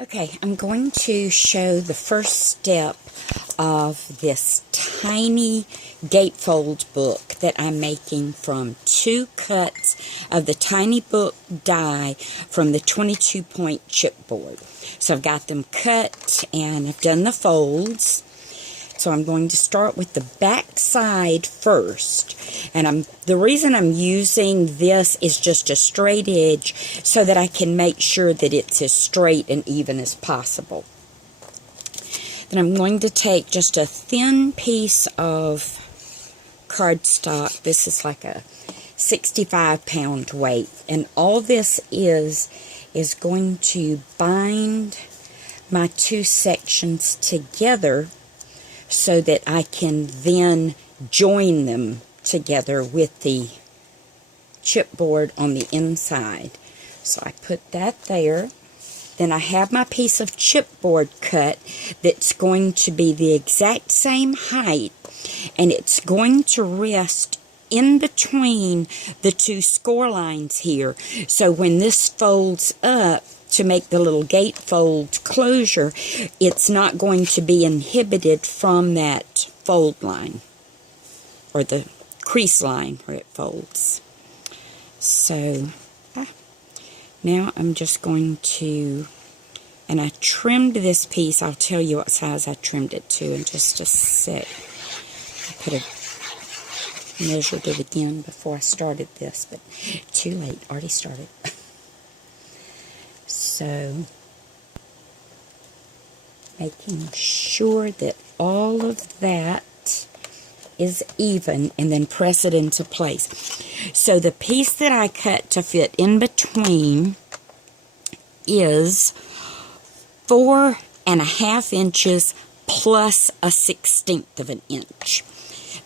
Okay, I'm going to show the first step of this tiny gatefold book that I'm making from 2 cuts of the tiny book die from the 22-point chipboard. So I've got them cut and I've done the folds. So I'm going to start with the back side first. And the reason I'm using this is just a straight edge so that I can make sure that it's as straight and even as possible. Then I'm going to take just a thin piece of cardstock. This is like a 65-pound weight. And all this is going to bind my 2 sections together so that I can then join them together with the chipboard on the inside. So I put that there. Then I have my piece of chipboard cut that's going to be the exact same height, and it's going to rest in between the 2 score lines here. So when this folds up to make the little gatefold closure, it's not going to be inhibited from that fold line or the crease line where it folds. So now I'm just going to, and I trimmed this piece. I'll tell you what size I trimmed it to in just a sec. I could have measured it again before I started this, but too late, already started. So, making sure that all of that is even, and then press it into place. So the piece that I cut to fit in between is 4.5 inches plus a 1/16 of an inch.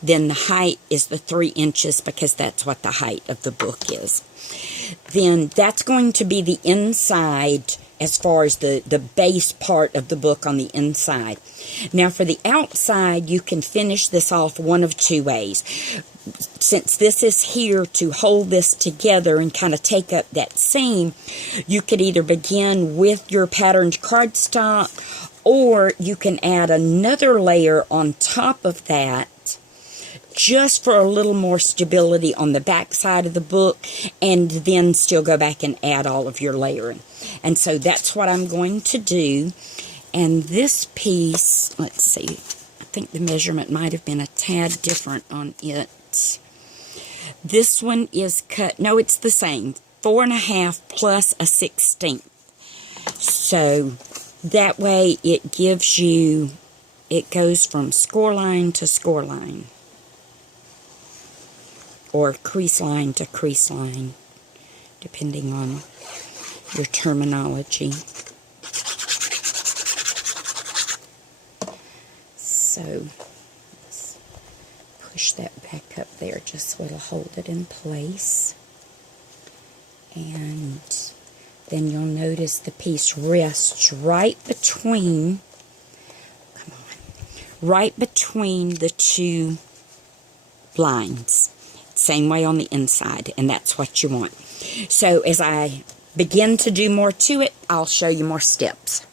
Then the height is the 3 inches because that's what the height of the book is. Then that's going to be the inside as far as the base part of the book on the inside. Now for the outside, you can finish this off one of 2 ways. Since this is here to hold this together and kind of take up that seam, you could either begin with your patterned cardstock, or you can add another layer on top of that just for a little more stability on the back side of the book, and then still go back and add all of your layering. And so that's what I'm going to do. And this piece, let's see, I think the measurement might have been a tad different on it. This one is cut, no, it's the same, 4.5 plus a 1/16. So that way it gives you, it goes from score line to score line, or crease line to crease line, depending on your terminology. So let's push that back up there just so it'll hold it in place. And then you'll notice the piece rests right between, right between the 2 lines. Same way on the inside, and that's what you want. So as I begin to do more to it, I'll show you more steps.